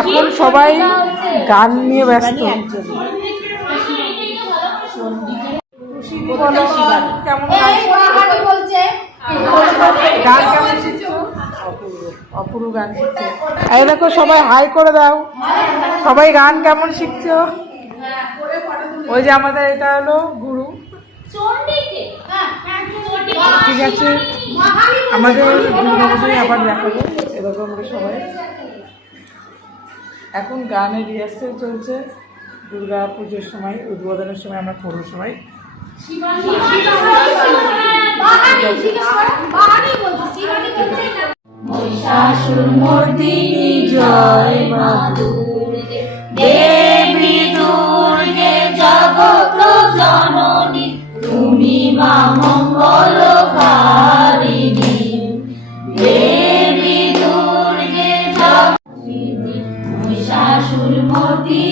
এখন সবাই গান নিয়ে ব্যস্ত। কেমন গান কেমন শিখছো? অপূর্ব গান শিখছে। এই দেখো সবাই হাই করে দাও। সবাই গান কেমন শিখছো? ওই যে আমাদের এটা হলো গুরু। ঠিক আছে, আমাদের দুর্গাপুজোয় আবার দেখাবো এরকম করে সবাই। এখন গানের রিহার্সেল চলছে দুর্গা পুজোর সময়, উদ্বোধনের সময় আমরা করবো সবাই। মহিষাসুরমর্দিনী জয় মা দুর্গে, দেবী দুর্গে জগত জননী, তুমি মা মঙ্গলকারিণী। দেবী দুর্গে জগত মহিষাসুরমর্দিনী